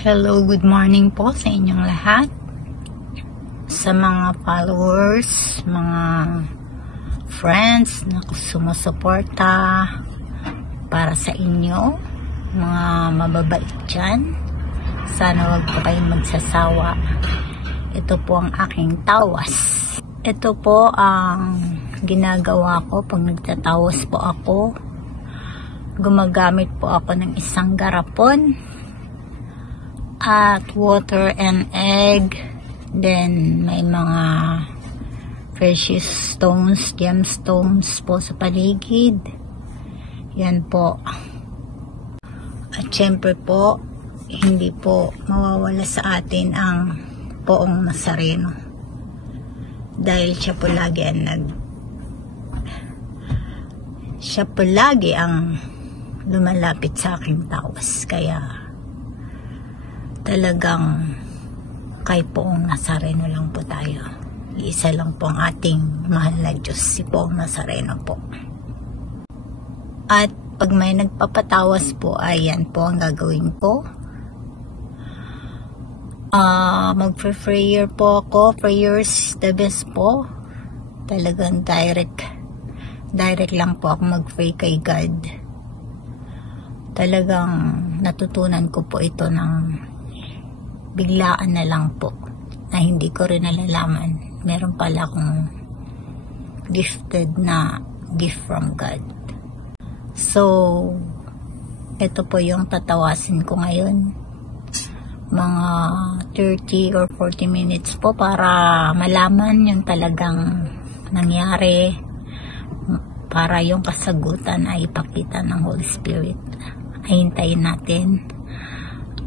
Hello, good morning po sa inyong lahat. Sa mga followers, mga friends na sumusuporta para sa inyo, mga mababait dyan. Sana wag po kayong magsasawa. Ito po ang aking tawas. Ito po ang ginagawa ko pag nagtatawas po ako. Gumagamit po ako ng isang garapon at water and egg. Then may mga precious stones, gemstones po sa paligid. Yan po. At syempre po, hindi po mawawala sa atin ang poong Nazareno. Dahil siya po lagi ang lumalapit sa aking tawas. Kaya talagang kay Poong Nazareno lang po tayo. Iisa lang po ang ating mahal na Diyos, si Poong Nazareno po. At pag may nagpapatawas po, ayan po ang gagawin ko. Magpe-prayer po ako. Prayers the best po. Talagang direct lang po ako mag-pray kay God. Talagang natutunan ko po ito ng biglaan na lang po, na hindi ko rin nalalaman meron pala akong gifted na gift from God. So ito po yung tatawasin ko ngayon, mga 30 or 40 minutes po, para malaman yung talagang nangyari, para yung kasagutan ay ipakita ng Holy Spirit. Hintayin natin.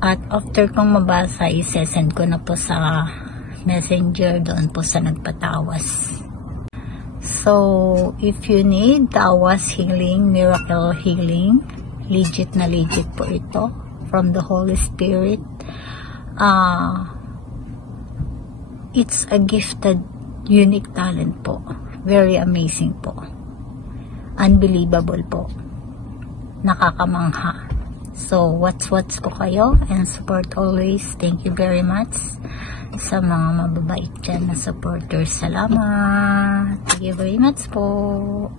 At after kong mabasa, isesend ko na po sa messenger doon po sa nagpatawas. So, if you need tawas healing, miracle healing, legit na legit po ito from the Holy Spirit. It's a gifted, unique talent po. Very amazing po. Unbelievable po. Nakakamangha. So, what's po kayo, and support always. Thank you very much sa mga mababait dyan na supporters. Salamat. Thank you very much po.